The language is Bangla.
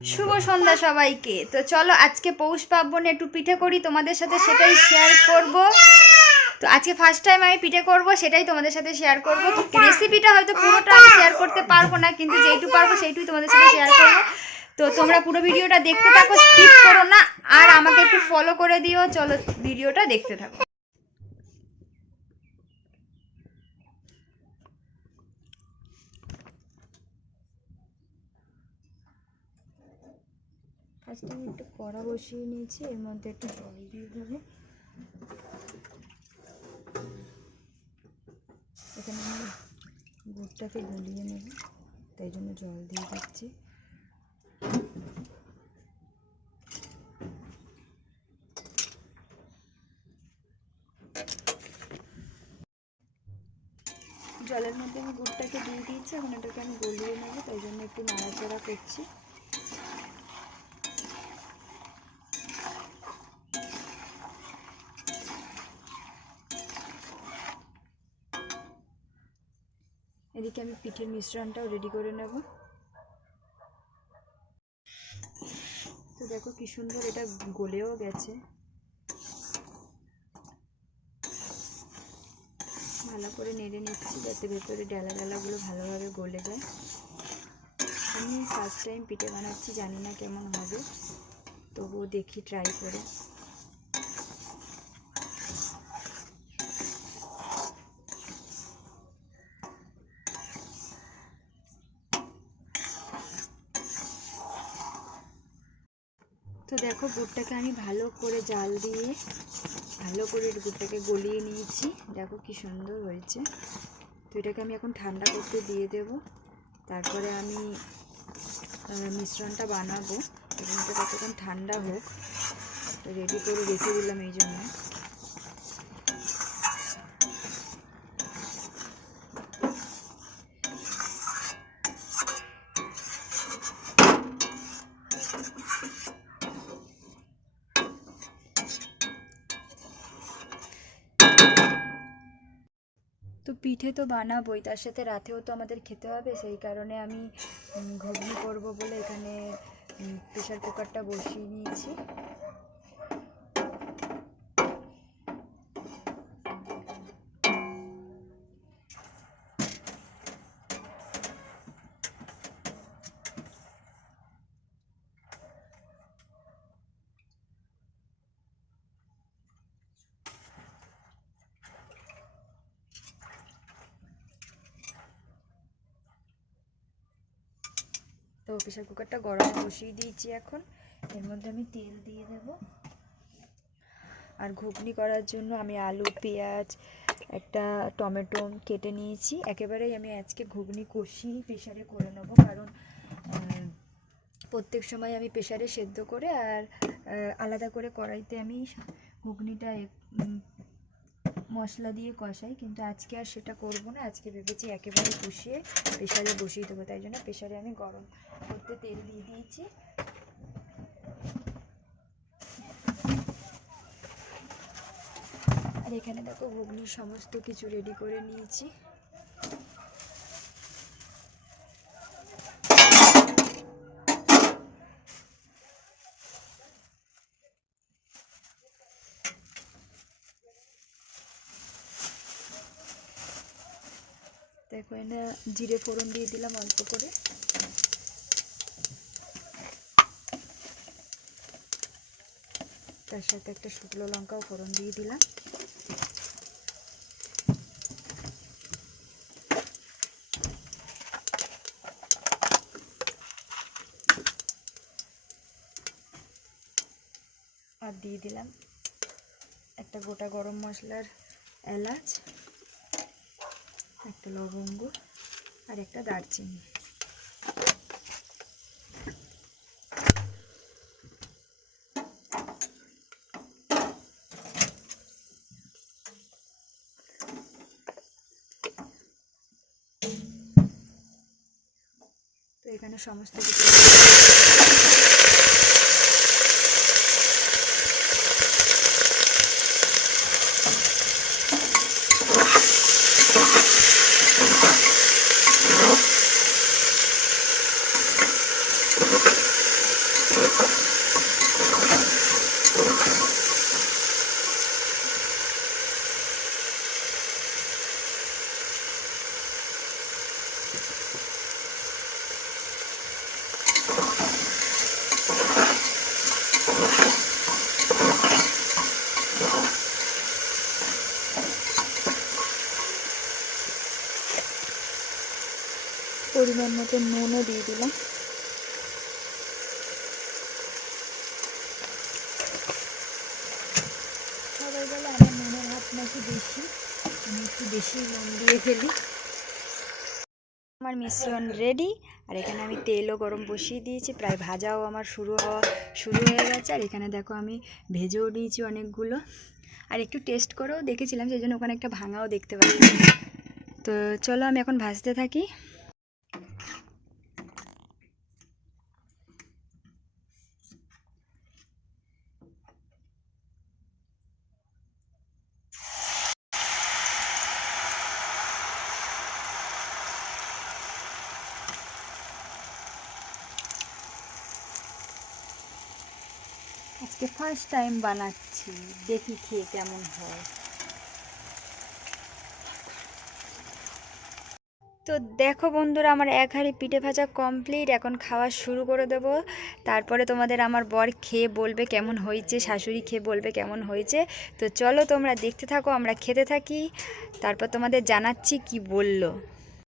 শুভ সন্ধ্যা সবাইকে। তো চলো আজকে পৌষ পার্বণে একটু পিঠে করি, তোমাদের সাথে সেটাই শেয়ার করব। তো আজকে ফার্স্ট টাইম আমি পিঠে করব, সেটাই তোমাদের সাথে শেয়ার করব। রেসিপিটা হয়তো পুরোটা আমি শেয়ার করতে পারবো না, কিন্তু যেইটুকু পারবো সেইটুই তোমাদের সাথে শেয়ার করব। তো তোমরা পুরো ভিডিওটা দেখতে থাকো, স্কিপ করো না, আর আমাকে একটু ফলো করে দিও। চলো ভিডিওটা দেখতে থাকো। ফার্স্ট আমি একটু কড়া বসিয়ে নিয়েছি, এর মধ্যে একটু জল দিয়ে দেবো। এখানে আমি গুড়টাকে গলিয়ে নেব, তাই জন্য জল দিয়ে দিচ্ছি। জলের মধ্যে আমি গুড়টাকে দিয়ে দিয়েছি, এখন এটাকে আমি গলিয়ে নেব, তাই জন্য একটু নাড়াচাড়া করছি। এদিকে আমি পিঠের মিশ্রণটাও রেডি করে নেব। তো দেখো কি সুন্দর এটা গলেও গেছে। ভালো করে নেড়ে নিচ্ছি যাতে ভেতরে ডালা ডালাগুলো ভালোভাবে গলে যায়। আমি ফার্স্ট টাইম পিঠে বানাচ্ছি, জানি না কেমন হবে, তবুও দেখি ট্রাই করে। তো দেখো গুড়টাকে আমি ভালো করে জাল দিয়ে ভালো করে গুড়টাকে গলিয়ে নিয়েছি। দেখো কি সুন্দর হয়েছে। তো এটাকে আমি এখন ঠান্ডা করতে দিয়ে দেব, তারপরে আমি মিশ্রণটা বানাবো এবং এটা কতক্ষণ ঠান্ডা হোক রেডি করে রেখে দিলাম এই জন্য। তো পিঠে তো বানাবোই, তার সাথে রাতেও তো আমাদের খেতে হবে, সেই কারণে আমি ঘুগনি করব বলে এখানে প্রেশার কুকারটা বসিয়ে নিয়েছি। তো প্রেশার কুকারটা গরম বসিয়ে দিয়েছি, এখন এর মধ্যে আমি তেল দিয়ে দেব। আর ঘুগনি করার জন্য আমি আলু, পেঁয়াজ, একটা টমেটো কেটে নিয়েছি। একেবারেই আমি আজকে ঘুগনি কষিয়ে প্রেশারে করে নেব, কারণ প্রত্যেক সময় আমি প্রেশারে সেদ্ধ করে আর আলাদা করে কড়াইতে আমি ঘুগনিটা মশলা দিয়ে কষাই, কিন্তু আজকে আর সেটা করব না। আজকে ভেবেছি একেবারে কষিয়ে প্রেশারে বসিয়ে দেবো, তাই জন্য প্রেশারে আমি গরম করতে তেল দিয়ে দিয়েছি। আর এখানে দেখো ঘুগনির সমস্ত কিছু রেডি করে নিয়েছি। দেখো এনে জিরে ফোড়ন দিয়ে দিলাম অল্প করে, তার সাথে একটা শুকনো লঙ্কাও ফোড়ন দিয়ে দিলাম। আর দিয়ে দিলাম একটা গোটা গরম মশলার এলাচ, একটা লবঙ্গ আর একটা দারচিনি। তো এখানে সমস্ত কিছু পরিমাণ মতো নুনও দিয়ে দিলাম। সবাই বলে আমার নুনের হাত নাকি বেশি, আমি একটু বেশি নুন দিয়ে ফেলি। আমার মিশ্রণ রেডি। আর এখানে আমি তেলও গরম বসিয়ে দিয়েছি, প্রায় ভাজাও আমার শুরু হয়ে গেছে। আর এখানে দেখো আমি ভেজেও দিয়েছি অনেকগুলো, আর একটু টেস্ট করেও দেখেছিলাম, সেই জন্য ওখানে একটা ভাঙাও দেখতে পাচ্ছি। তো চলো আমি এখন ভাজতে থাকি। আজকে ফার্স্ট টাইম বানাচ্ছি, দেখি খেয়ে কেমন হয়। তো দেখো বন্ধুরা, আমার এক হাঁড়ি পিঠে ভাজা কমপ্লিট। এখন খাওয়া শুরু করে দেব। তারপরে তোমাদের আমার বর খেয়ে বলবে কেমন হয়েছে, শাশুড়ি খেয়ে বলবে কেমন হয়েছে। তো চলো তোমরা দেখতে থাকো, আমরা খেতে থাকি, তারপর তোমাদের জানাচ্ছি কি বললো।